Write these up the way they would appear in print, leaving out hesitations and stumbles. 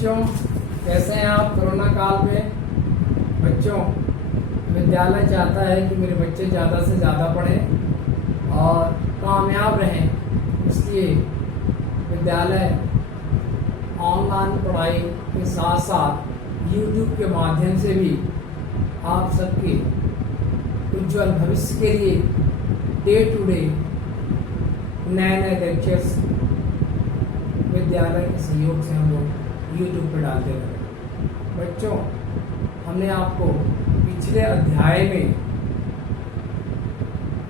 बच्चों, कैसे हैं आप कोरोना काल में। बच्चों, विद्यालय चाहता है कि मेरे बच्चे ज़्यादा से ज़्यादा पढ़ें और कामयाब रहें, इसलिए विद्यालय ऑनलाइन पढ़ाई के साथ साथ यूट्यूब के माध्यम से भी आप सबके उज्जवल भविष्य के लिए डे टू डे नए नए लेक्चर्स विद्यालय के सहयोग से हम लोग यूट्यूब पर डालते रहे। बच्चों, हमने आपको पिछले अध्याय में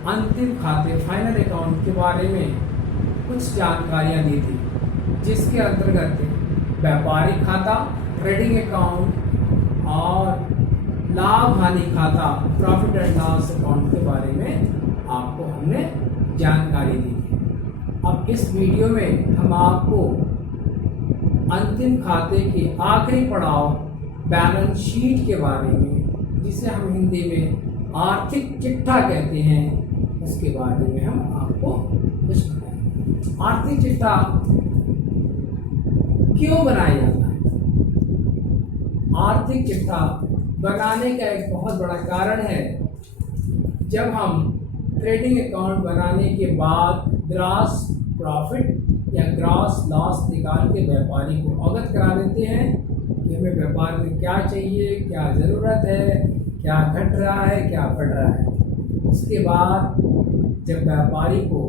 अंतिम खाते फाइनल अकाउंट के बारे में कुछ जानकारियां दी थी, जिसके अंतर्गत व्यापारिक खाता, ट्रेडिंग अकाउंट और लाभ हानि खाता, प्रॉफिट एंड लॉस अकाउंट के बारे में आपको हमने जानकारी दी थी। अब इस वीडियो में हम आपको अंतिम खाते के आखिरी पड़ाव बैलेंस शीट के बारे में, जिसे हम हिंदी में आर्थिक चिट्ठा कहते हैं, उसके बारे में हम आपको कुछ बताएंगे। आर्थिक चिट्ठा क्यों बनाया जाता है? आर्थिक चिट्ठा बनाने का एक बहुत बड़ा कारण है, जब हम ट्रेडिंग अकाउंट बनाने के बाद ग्रॉस प्रॉफिट या ग्रॉस लॉस निकाल के व्यापारी को अवगत करा देते हैं कि हमें व्यापार में क्या चाहिए, क्या ज़रूरत है, क्या घट रहा है, क्या बढ़ रहा है। उसके बाद जब व्यापारी को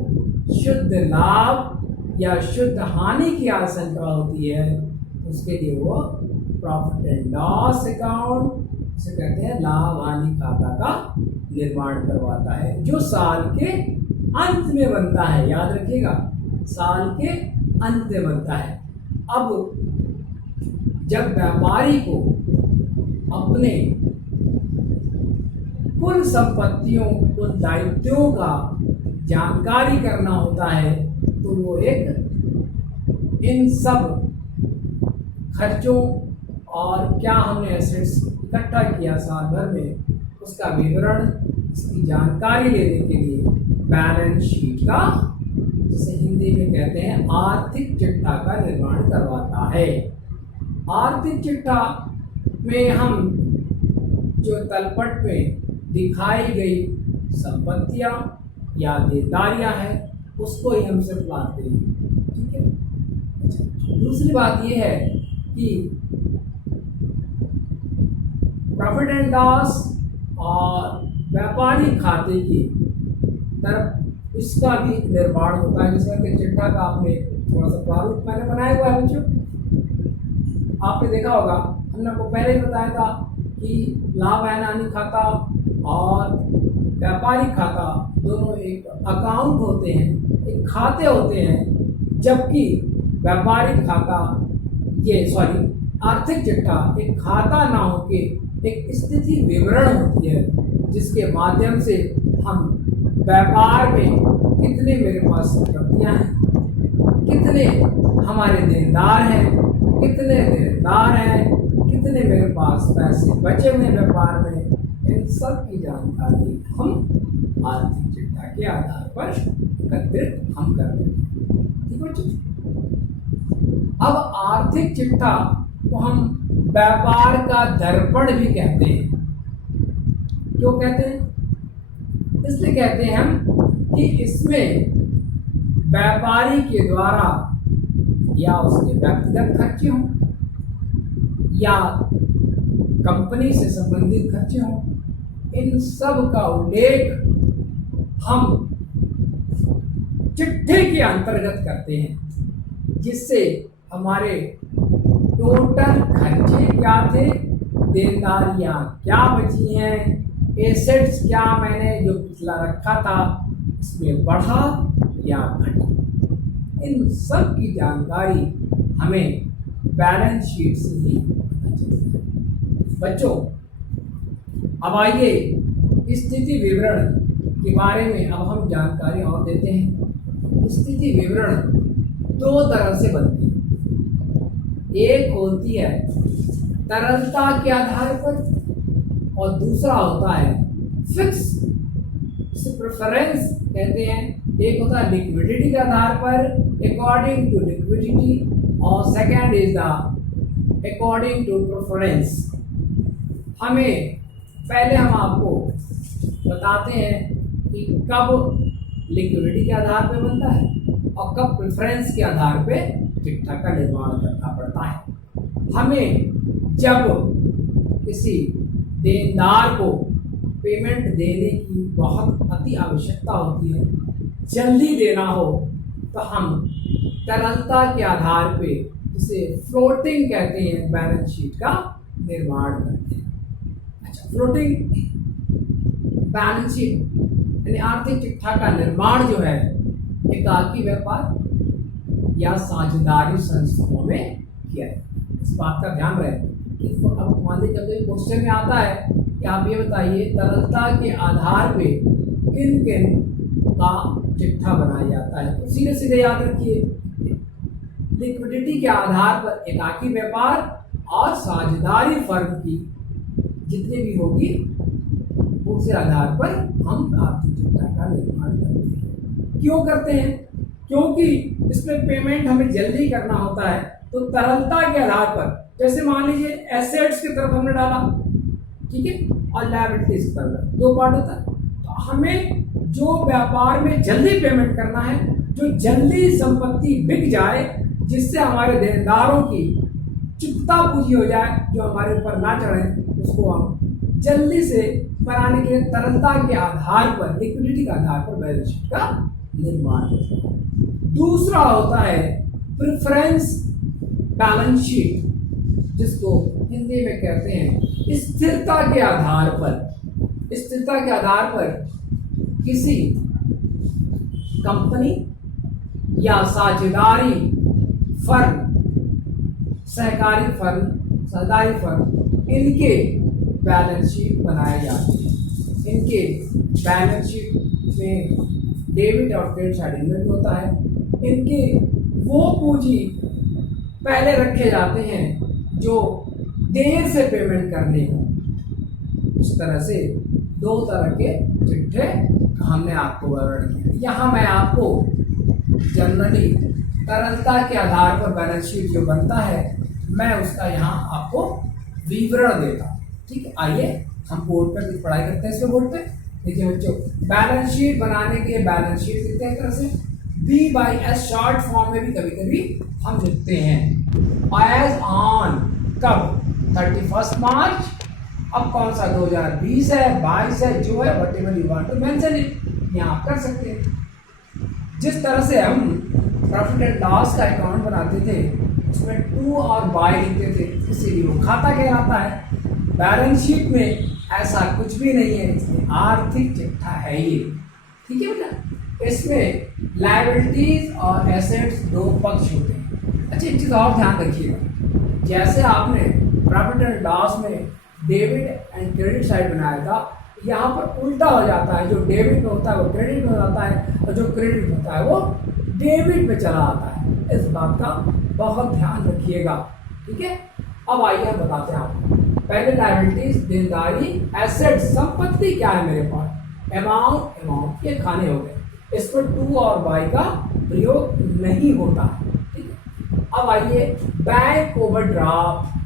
शुद्ध लाभ या शुद्ध हानि की आशंका होती है, उसके लिए वो प्रॉफिट एंड लॉस अकाउंट, जिसे कहते हैं लाभ हानि खाता का निर्माण करवाता है, जो साल के अंत में बनता है। याद रखिएगा, साल के अंत में बनता है। अब जब व्यापारी को अपने कुल संपत्तियों, कुल दायित्वों का जानकारी करना होता है, तो वो एक इन सब खर्चों और क्या हमने एसेट्स इकट्ठा किया साल भर में, उसका विवरण, इसकी जानकारी लेने के लिए बैलेंस शीट का, जिसे हिंदी में कहते हैं आर्थिक चिट्ठा, का निर्माण करवाता है। आर्थिक चिट्ठा में हम जो तलपट में दिखाई गई संपत्तियां या देनदारियां हैं, उसको ही हम सिर्फ लाते हैं। ठीक है। दूसरी बात यह है कि प्रॉफिट एंड लॉस और व्यापारी खाते की तरफ इसका भी निर्माण होता है, जिसका कि चिट्ठा का आपने थोड़ा सा प्रारूप मैंने बनाया हुआ है। बच्चों, आपने देखा होगा, हमने आपको पहले ही बताया था कि लाभ हानि खाता और व्यापारिक खाता दोनों एक अकाउंट होते हैं, एक खाते होते हैं, जबकि व्यापारिक खाता आर्थिक चिट्ठा एक खाता ना होके एक स्थिति विवरण होती है, जिसके माध्यम से हम व्यापार में कितने मेरे पास संपत्तियां हैं, कितने हमारे देनदार हैं, कितने देनदार हैं, कितने मेरे पास पैसे बचे हुए व्यापार में, इन सब की जानकारी हम आर्थिक चिट्ठा के आधार पर एकत्रित हम करते हैं। ठीक है। अब आर्थिक चिट्ठा को हम व्यापार का दर्पण भी कहते हैं। क्यों कहते हैं? इसलिए कहते हैं हम कि इसमें व्यापारी के द्वारा या उसके व्यक्तिगत खर्चे हों या कंपनी से संबंधित खर्चे हों, इन सब का उल्लेख हम चिट्ठे के अंतर्गत करते हैं, जिससे हमारे टोटल खर्चे क्या थे, देनदारियां क्या बची हैं, एसेट्स क्या मैंने जो पिछला रखा था इसमें बढ़ा या घटा, इन सब की जानकारी हमें बैलेंस शीट से ही पता चलती है। बच्चों, अब आइए स्थिति विवरण के बारे में अब हम जानकारी और देते हैं। स्थिति विवरण दो तरह से बनती है। एक होती है तरलता के आधार पर और दूसरा होता है फिक्स, प्रेफरेंस कहते हैं। एक होता है लिक्विडिटी के आधार पर, अकॉर्डिंग टू लिक्विडिटी, और second is the according to preference. हमें पहले हम आपको बताते हैं कि कब लिक्विडिटी के आधार पे बनता है और कब प्रेफरेंस के आधार पे चिट्ठा का निर्माण करना पड़ता है। हमें जब किसी देनदार को पेमेंट देने की बहुत अति आवश्यकता होती है, जल्दी देना हो, तो हम तरलता के आधार पे, जिसे फ्लोटिंग कहते हैं, बैलेंस शीट का निर्माण करते हैं। अच्छा, फ्लोटिंग बैलेंस शीट यानी आर्थिक चिट्ठा का निर्माण जो है एकाकी व्यापार या साझेदारी संस्थाओं में किया है। इस बात का ध्यान रहे कि अब मान लीजिए जब क्वेश्चन में आता है कि आप ये बताइए तरलता के आधार पे किन किन का चिट्ठा बनाया जाता है, तो सीधे सीधे याद रखिए, लिक्विडिटी के आधार पर एकाकी व्यापार और साझेदारी फर्म की जितनी भी होगी उसके आधार पर हम आर्थिक चिट्ठा का निर्माण करते हैं। क्यों करते हैं? क्योंकि इसमें पेमेंट हमें जल्दी करना होता है, तो तरलता के आधार पर, जैसे मान लीजिए एसेट्स की तरफ हमने डाला, ठीक है, और लायबिलिटीज की तरफ, दो पार्ट होता है, तो हमें जो व्यापार में जल्दी पेमेंट करना है, जो जल्दी संपत्ति बिक जाए, जिससे हमारे देनदारों की चुकता पूरी हो जाए, जो हमारे ऊपर ना चढ़े, उसको हम जल्दी से बनाने के लिए तरलता के आधार पर, लिक्विडिटी के आधार पर बैलेंस शीट का निर्माण करते हैं। दूसरा होता है प्रेफरेंस बैलेंस शीट, जिसको हिंदी में कहते हैं स्थिरता के आधार पर। स्थिरता के आधार पर किसी कंपनी या साझेदारी फर्म, सहकारी फर्म, साझेदारी फर्म, इनके बैलेंस शीट बनाए जाते हैं। इनके बैलेंस शीट में डेबिट और क्रेडिट साइड इनमें भी होता है। इनके वो पूंजी पहले रखे जाते हैं जो देर से पेमेंट करने हो। इस तरह से दो तरह के चिट्ठे हमने आपको वर्णन किया। यहाँ मैं आपको जनरली तरलता के आधार पर बैलेंस शीट जो बनता है, मैं उसका यहाँ आपको विवरण देता हूँ। ठीक है, आइए हम बोर्ड पर पढ़ाई करते हैं। इसमें बोर्ड पे देखिए बच्चों, बैलेंस शीट बनाने के बैलेंस शीट लिखते हैं तरह से B/S शॉर्ट फॉर्म में भी कभी कभी हम लिखते हैं। एज ऑन कब 31 मार्च, अब कौन सा 2020 है, 22 है, जो है whatever you want to mention it, यहाँ आप कर सकते हैं। जिस तरह से हम प्रॉफिट एंड लॉस का अकाउंट बनाते थे, उसमें टू और बाय लिखते थे, इसीलिए वो खाता कहलाता है। बैलेंस शीट में ऐसा कुछ भी नहीं है, इसमें आर्थिक चिट्ठा है ये। ठीक है बेटा, इसमें लायबिलिटीज और एसेट्स दो पक्ष होते हैं। अच्छा, एक चीज और ध्यान रखिएगा, जैसे आपने प्रॉफिट एंड लॉस में डेबिट एंड क्रेडिट साइड बनाया था, यहाँ पर उल्टा हो जाता है। जो डेबिट में होता है वो क्रेडिट में जाता है, और जो क्रेडिट में होता है वो डेबिट में चला आता है। इस बात का बहुत ध्यान रखिएगा। ठीक है, अब आइए हम बताते हैं आपको। पहले लायबिलिटीज, देनदारी, एसेट्स, संपत्ति क्या है मेरे पास, अमाउंट ये खाने हो गए। इस पर टू और बाय का प्रयोग नहीं होता है। ठीक है, अब आइए बैंक ओवरड्राफ्ट।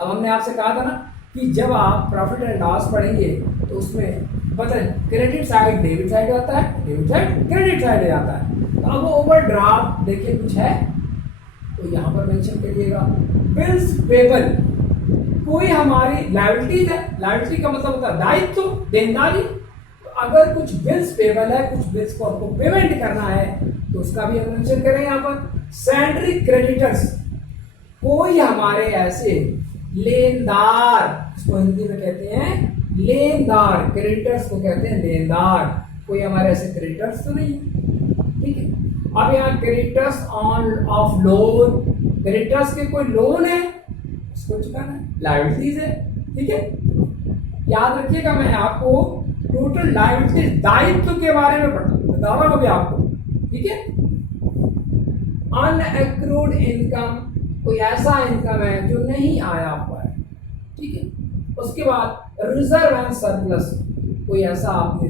अब हमने आपसे कहा था ना कि जब आप प्रॉफिट एंड लॉस पढ़ेंगे तो उसमें पता है क्रेडिट साइड डेबिट साइड आता है, डेबिट साइड क्रेडिट साइड आता है। तो अब ओवरड्राफ्ट देखिए कुछ है तो यहाँ पर मेंशन करिएगा। बिल्स पेबल, कोई हमारी लायबिलिटीज है, लायबिलिटी का मतलब होता है दायित्व, देनदारी। तो अगर कुछ बिल्स पेबल है, कुछ बिल्स को आपको पेमेंट करना है, तो उसका भी हम मेंशन करेंगे यहाँ पर। सैंड्री क्रेडिटर्स, कोई हमारे ऐसे लेनदार, इसको हिंदी में कहते हैं लेनदार, क्रेडिटर्स को कहते हैं लेनदार। कोई हमारे ऐसे क्रेडिटर्स तो नहीं। ठीक है, अब यहाँ creditors on off loan, creditors के कोई लोन है उसको चुकाना है, लायबिलिटीज है। ठीक है, याद रखिएगा मैं आपको टोटल लायबिलिटीज दायित्व के बारे में बता रहा हूं अभी आपको। ठीक है, अनएक्रूड इनकम, कोई ऐसा इनकम है जो नहीं आया हुआ है। ठीक है, उसके बाद रिजर्व एंड सरप्लस, कोई ऐसा आपने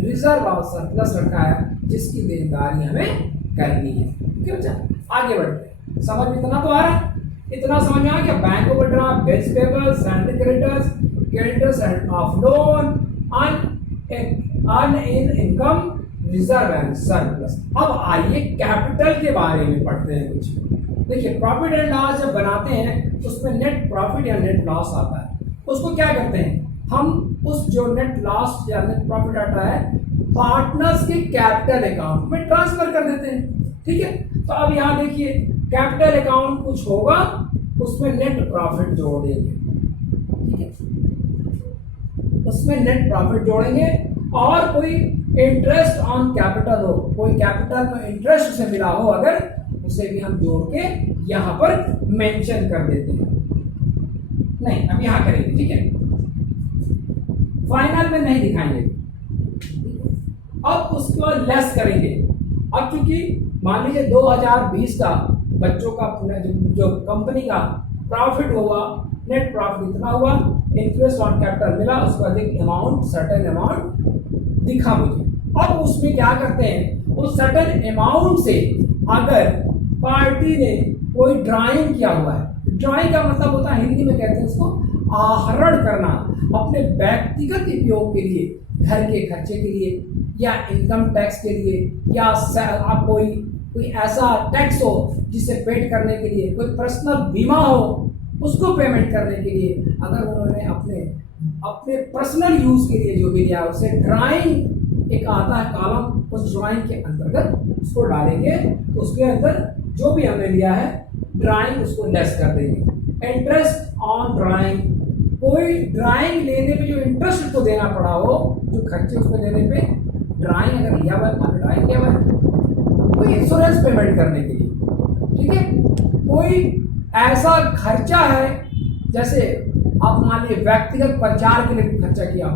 रिजर्व और सरप्लस रखा है जिसकी देनदारी हमें करनी है। ठीक है बच्चा, आगे बढ़ते हैं। समझ में इतना तो आ रहा है। इतना समझ में आ गया। Bank overdraft, bills payable, salary creditors, creditors and of loan, अन इन इनकम, रिजर्व एंड सरप्लस। अब आइए कैपिटल के बारे में पढ़ते हैं कुछ। देखिए प्रॉफिट एंड लॉस जब बनाते हैं तो उसमें नेट प्रॉफिट या नेट लॉस आता है। उसको क्या करते हैं हम, उस जो नेट लॉस या नेट प्रॉफिट आता है पार्टनर्स के कैपिटल अकाउंट में ट्रांसफर कर देते हैं। ठीक है, तो अब यहाँ देखिए कैपिटल अकाउंट कुछ होगा, उसमें नेट प्रॉफिट जोड़ देंगे। ठीक है, उसमें नेट प्रॉफिट जोड़ेंगे और कोई इंटरेस्ट ऑन कैपिटल हो, कोई कैपिटल में इंटरेस्ट से मिला हो अगर, उसे भी हम जोड़ के यहां पर मेंशन कर देते हैं। नहीं अब यहां करेंगे, ठीक है, फाइनल में नहीं दिखाएंगे। अब उसको लेस करेंगे। अब चूंकि मान लीजिए 2020 का बच्चों का जो कंपनी का प्रॉफिट हुआ, नेट प्रॉफिट इतना हुआ, इंटरेस्ट ऑन कैपिटल मिला, उसका अधिक अमाउंट सर्टेन अमाउंट दिखा मुझे। अब उसमें क्या करते हैं, उस सर्टेन अमाउंट से अगर पार्टी ने कोई ड्राइंग किया हुआ है, ड्राइंग का मतलब होता है हिंदी में कहते हैं उसको आहरण करना, अपने व्यक्तिगत उपयोग के लिए, घर के खर्चे के लिए या इनकम टैक्स के लिए, या आप कोई ऐसा टैक्स हो जिसे पेड करने के लिए, कोई पर्सनल बीमा हो उसको पेमेंट करने के लिए, अगर उन्होंने अपने पर्सनल यूज के लिए जो भी लिया उसे ड्राइंग एक आता है कॉलम, उस ड्राइंग के अंतर्गत उसको डालेंगे, उसके अंदर जो भी हमने लिया है ड्राइंग उसको लेस कर देंगे। इंटरेस्ट ऑन ड्राइंग, कोई ड्राइंग लेने पे जो इंटरेस्ट उसको देना पड़ा हो, जो खर्चे उसको देने पे ड्राइंग अगर लिया हुआ है, ड्राइंग लिया हुआ है, कोई इंश्योरेंस पेमेंट करने के लिए, ठीक है, कोई ऐसा खर्चा है जैसे आप मान लीजिए व्यक्तिगत प्रचार के लिए खर्चा किया,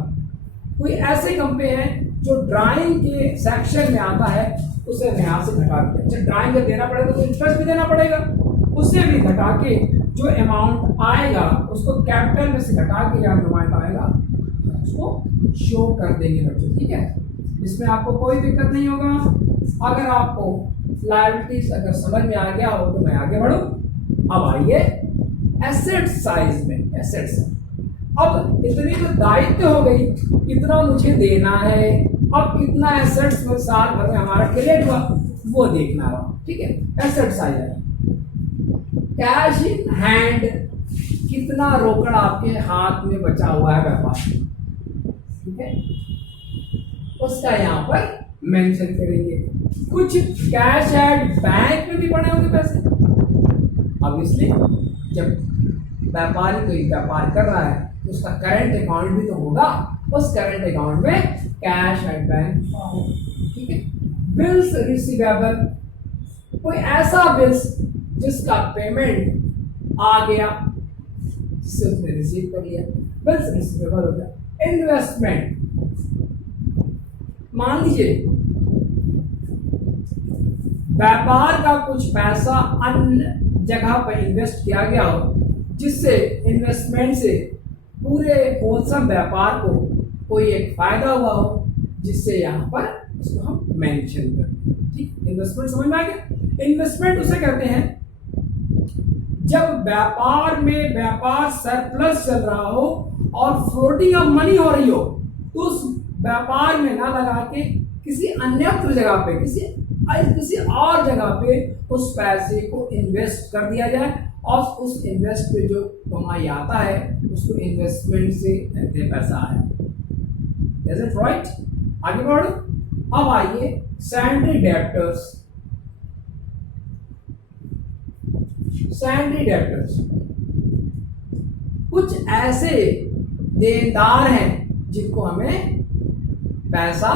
कोई ऐसे कंपनी है जो ड्राइंग के सेक्शन में आता है, उसे यहाँ से घटा के, अच्छा ड्राइंग जब देना पड़ेगा तो इंटरेस्ट भी देना पड़ेगा, उसे भी घटा के जो अमाउंट आएगा उसको कैपिटल में से घटा के या अमाउंट आएगा उसको शो कर देंगे बच्चों। ठीक है, इसमें आपको कोई दिक्कत नहीं होगा। अगर आपको लायबिलिटीज अगर समझ में आ गया हो तो मैं आगे बढ़ूं। अब आइए एसेट साइज में, एसेट्स अब इतनी तो दायित्व हो गई, इतना मुझे देना है, अब कितना एसेट्स में साल भर में हमारा क्रिएट हुआ वो देखना होगा। ठीक है, एसेट साइज है, कैश इन हैंड, कितना रोकड़ आपके हाथ में बचा हुआ है व्यापार, ठीक है, उसका यहाँ पर मेंशन करेंगे। कुछ कैश एट बैंक में भी पड़े होंगे पैसे, ऑब्वियसली जब व्यापारी कोई व्यापार कर रहा है तो उसका करंट अकाउंट भी तो होगा, उस करंट अकाउंट में कैश एट बैंक, ठीक है। बिल्स रिसीवेबल, कोई ऐसा बिल्स जिसका पेमेंट आ गया, जिससे उसने रिसीव कर लिया, बिल्स रिसीवेबल हो गया। इन्वेस्टमेंट, मान लीजिए व्यापार का कुछ पैसा अन्य जगह पर इन्वेस्ट किया गया हो, जिससे इन्वेस्टमेंट से पूरे होलसम व्यापार को कोई एक फायदा हुआ हो, जिससे यहाँ पर इसको हम मेंशन करते हैं। ठीक, इन्वेस्टमेंट समझ में आ गया। इन्वेस्टमेंट उसे कहते हैं जब व्यापार में व्यापार सरप्लस चल रहा हो और फ्लोटिंग ऑफ मनी हो रही हो, तो उस व्यापार में ना लगा के किसी अन्यत्र जगह पे, किसी और जगह पे उस पैसे को इन्वेस्ट कर दिया जाए और उस इन्वेस्ट पे जो कमाई आता है उसको इन्वेस्टमेंट से कहते हैं पैसा आया। Is it right? आगे बढ़ो। अब आइए सैंड्री डेब्टर्स। सैंड्री डेब्टर्स कुछ ऐसे देनदार हैं जिनको हमें पैसा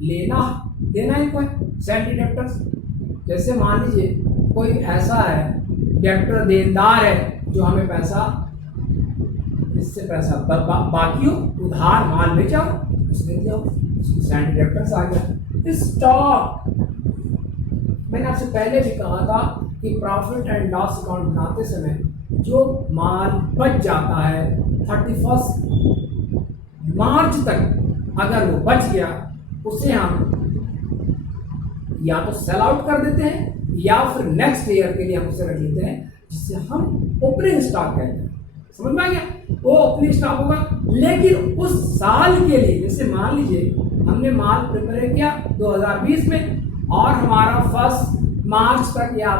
देना इनको है, सैंड्री डेब्टर्स। जैसे मान लीजिए कोई ऐसा है डेब्टर देनदार है जो हमें पैसा, इससे पैसा बाकी हो, उधार माल बेचा हो, उसने दिया हो, सैंड्री डेब्टर्स आ गया। स्टॉक, मैंने आपसे पहले भी कहा था कि प्रॉफिट एंड लॉस अकाउंट बनाते समय जो माल बच जाता है 31 मार्च तक, अगर वो बच गया उसे हम या तो सेल आउट कर देते हैं या फिर नेक्स्ट ईयर के लिए हम उसे रख लेते हैं, जिसे हम ओपनिंग स्टॉक कहते हैं। समझ में आ गया? वो ओपनिंग स्टॉक होगा, लेकिन उस साल के लिए, जैसे मान लीजिए हमने माल प्रिपेयर किया 2020 में और हमारा 1 मार्च तक या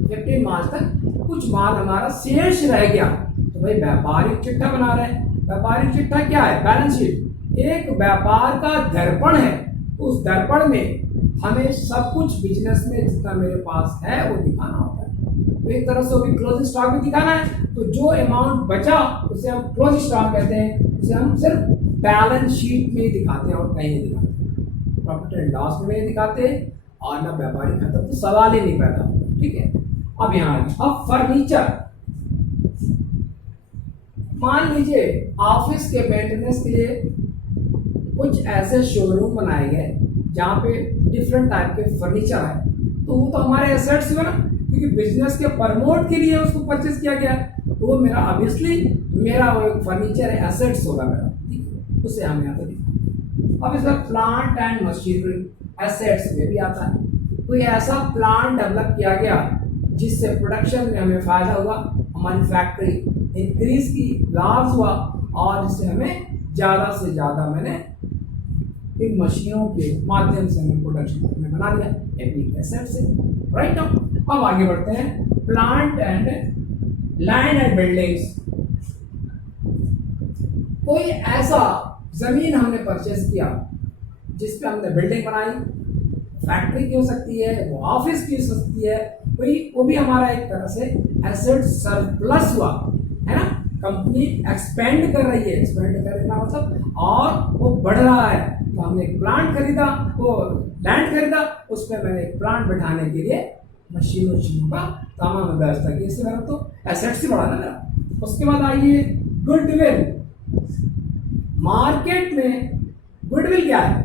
15 मार्च तक कुछ माल हमारा शेष रह गया, तो भाई व्यापारिक चिट्ठा बना रहे हैं। व्यापारिक चिट्ठा क्या है? बैलेंस शीट एक व्यापार का दर्पण है। उस दर्पण में हमें सब कुछ बिजनेस में जितना मेरे पास है वो दिखाना होता है। तो एक तरह से भी क्लोजिंग स्टॉक भी दिखाना है, तो जो अमाउंट बचा उसे हम क्लोजिंग स्टॉक कहते हैं। उसे हम सिर्फ बैलेंस शीट में ही दिखाते हैं और कहीं नहीं दिखाते, प्रॉफिट एंड लॉस में नहीं दिखाते और ना व्यापारिक खाता, तो सवाल ही नहीं पैदा होता। ठीक है, अब यहाँ अब फर्नीचर, मान लीजिए ऑफिस के मेंटेनेंस के लिए कुछ ऐसे शोरूम बनाए गए जहाँ पे डिफरेंट टाइप के फर्नीचर है, तो वो तो हमारे एसेट्स हुए ना, क्योंकि बिजनेस के प्रमोट के लिए उसको परचेज किया गया है, तो वो मेरा ऑब्वियसली मेरा वो एक फर्नीचर है, एसेट्स होगा मेरा। ठीक है, उसे हम यहाँ पे दिखाते। अब इसका प्लांट एंड मशीनरी एसेट्स में भी आता है। कोई ऐसा प्लांट डेवलप किया गया जिससे प्रोडक्शन में हमें फायदा हुआ, हमारी फैक्ट्री इंक्रीज की, लार्ज हुआ और जिससे हमें ज़्यादा से ज़्यादा मैंने इन मशीनों के माध्यम से हमें प्रोडक्शन में बना लिया, एक एसेट से। राइट नाउ अब आगे बढ़ते हैं, plant and land and buildings. कोई ऐसा जमीन हमने परचेज किया जिस पे हमने बिल्डिंग बनाई, फैक्ट्री की हो सकती है, वो ऑफिस की हो सकती है, वो भी हमारा एक तरह से एसेट सरप्लस हुआ है ना। कंपनी एक्सपेंड कर रही है, एक्सपेंड करना मतलब और वो बढ़ रहा है, तो हमने एक प्लांट खरीदा, वो लैंड खरीदा, उस पर मैंने एक प्लांट बैठाने के लिए मशीनों का तमाम व्यवस्था की, इससे मेरा तो एसेट्स ही बढ़ा ना मेरा। उसके बाद आइए गुडविल। मार्केट में गुडविल क्या है?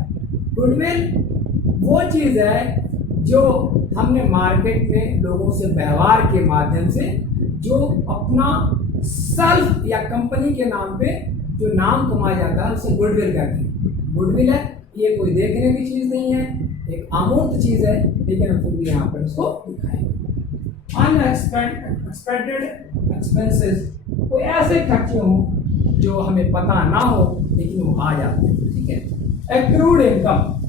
गुडविल वो चीज़ है जो हमने मार्केट में लोगों से व्यवहार के माध्यम से जो अपना सेल्फ या कंपनी के नाम पे जो नाम कमाया जाता है उसे गुडविल कहते हैं। गुडविल है, ये कोई देखने की चीज़ नहीं है, एक अमूर्त चीज़ है, लेकिन हम फिर भी यहाँ पर उसको दिखाएंगे। अनएक्सपेक्टेड एक्सपेंसेस, कोई ऐसे खर्चे हों जो हमें पता ना हो लेकिन वो आ जाते हैं। ठीक है। एक्रूड इनकम,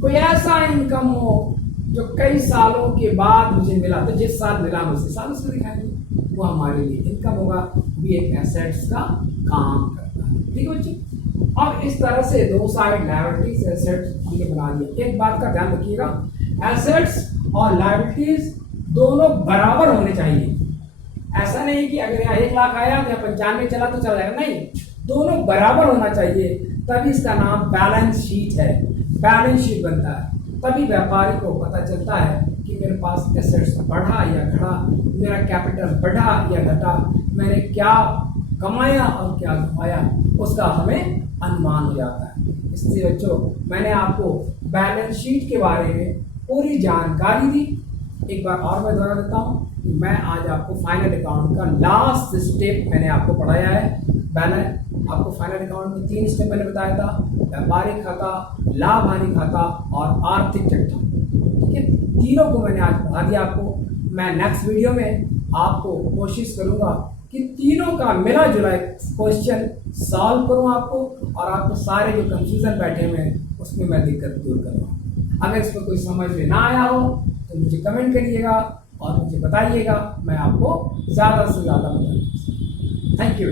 कोई ऐसा इनकम हो जो कई सालों के बाद मुझे मिला, तो जिस साल मिला उसी साल उसको दिखाएंगे, वो हमारे लिए इनकम होगा, भी एक एसेट्स का काम करता है। ठीक है बच्चे, अब इस तरह से दो साइड लायबिलिटीज एसेट्स हमने बना दिया। एक बात का ध्यान रखिएगा, एसेट्स और लायबिलिटीज दोनों बराबर होने चाहिए। ऐसा नहीं कि अगर यहाँ 1 लाख आया तो 95 चला तो चला जाएगा, नहीं, दोनों बराबर होना चाहिए, तभी इसका नाम बैलेंस शीट है। बैलेंस शीट बनता है तभी व्यापारी को पता चलता है कि मेरे पास एसेट्स बढ़ा या घटा, मेरा कैपिटल बढ़ा या घटा, मैंने क्या कमाया और क्या गंवाया, उसका हमें अनुमान हो जाता है। इसलिए बच्चों मैंने आपको बैलेंस शीट के बारे में पूरी जानकारी दी। एक बार और मैं दोहरा देता हूँ कि मैं आज आपको फाइनल अकाउंट का लास्ट स्टेप मैंने आपको पढ़ाया है। बैलेंस आपको फाइनल अकाउंट में 3 स्टेप मैंने बताया था, व्यापारिक खाता, लाभ हानि खाता और आर्थिक चिट्ठा। ठीक है, तीनों को मैंने आज पढ़ा दिया आपको। मैं नेक्स्ट वीडियो में आपको कोशिश करूंगा कि तीनों का मिला जुला क्वेश्चन सॉल्व करूं आपको, और आपको सारे जो कंफ्यूजन बैठे हुए हैं उसमें मैं दिक्कत दूर करूँगा। अगर इसमें कोई समझ में ना आया हो तो मुझे कमेंट करिएगा और मुझे बताइएगा, मैं आपको ज़्यादा से ज़्यादा बताऊँगा। Thank you.